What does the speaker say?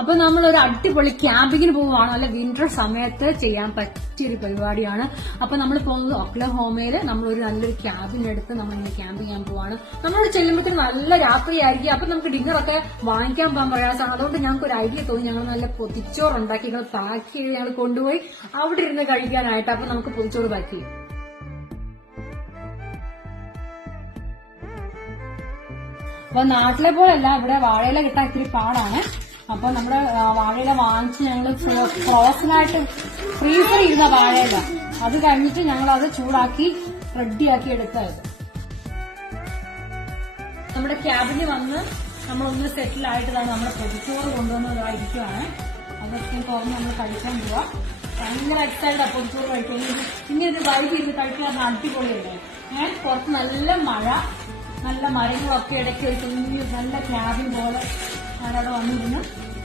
അപ്പൊ നമ്മളൊരു അടിപൊളി ക്യാമ്പിങ്ങിന് പോവുകയാണ്. അല്ല വിന്റർ സമയത്ത് ചെയ്യാൻ പറ്റിയൊരു പരിപാടിയാണ്. അപ്പൊ നമ്മൾ പോകുന്നത് ഒക്ലഹോമയിൽ നമ്മളൊരു നല്ലൊരു ക്യാബിനെടുത്ത് നമ്മളിങ്ങനെ ക്യാമ്പ് ചെയ്യാൻ പോവാണ്. നമ്മളോട് ചെല്ലുമ്പോഴത്തേക്ക് നല്ല രാത്രിയായിരിക്കും. അപ്പൊ നമുക്ക് ഡിന്നറൊക്കെ വാങ്ങിക്കാൻ പോകാൻ പ്രയാസമാണ്. അതുകൊണ്ട് ഞങ്ങൾക്ക് ഒരു ഐഡിയ തോന്നി. ഞങ്ങൾ നല്ല പൊതിച്ചോറുണ്ടാക്കി ഞങ്ങൾ പാക്ക് ചെയ്ത് ഞങ്ങൾ കൊണ്ടുപോയി അവിടെ ഇരുന്ന് കഴിക്കാനായിട്ട്. അപ്പൊ നമുക്ക് പൊതിച്ചോറ് പാക്ക് ചെയ്യും. അപ്പൊ നാട്ടിലെ പോലെയല്ല, ഇവിടെ വാഴയില കിട്ടാൻ ഇത്തിരി പാടാണ്. അപ്പൊ നമ്മുടെ വാഴയില വാങ്ങിച്ച് ഞങ്ങൾ ഫ്രോസനായിട്ട് ഫ്രീസർ ഇരുന്ന വാഴയില അത് കഴിഞ്ഞിട്ട് ഞങ്ങൾ അത് ചൂടാക്കി റെഡിയാക്കി എടുത്തത്. നമ്മുടെ ക്യാബിന് വന്ന് നമ്മളൊന്ന് സെറ്റിലായിട്ട് തന്നെ നമ്മുടെ പൊതിച്ചോറ് കൊണ്ടുവന്നതായിരിക്കുവാണ്. അതൊക്കെ തുറന്ന് നമ്മൾ കഴിക്കാൻ പോവാ. ഭയങ്കര എക്സൈറ്റഡ് പൊതിച്ചോറ് കഴിക്കാൻ. ഇങ്ങനെ ഒരു വൈകി ഇരുന്ന് കഴിക്കാൻ അടിപൊളിയല്ലേ. പുറത്ത് നല്ല മഴ, നല്ല മരങ്ങളൊക്കെ ഇടയ്ക്ക് ഒരു കുഞ്ഞു നല്ല ക്യാബിൻ പോലെ അവിടെ വന്നിരുന്നു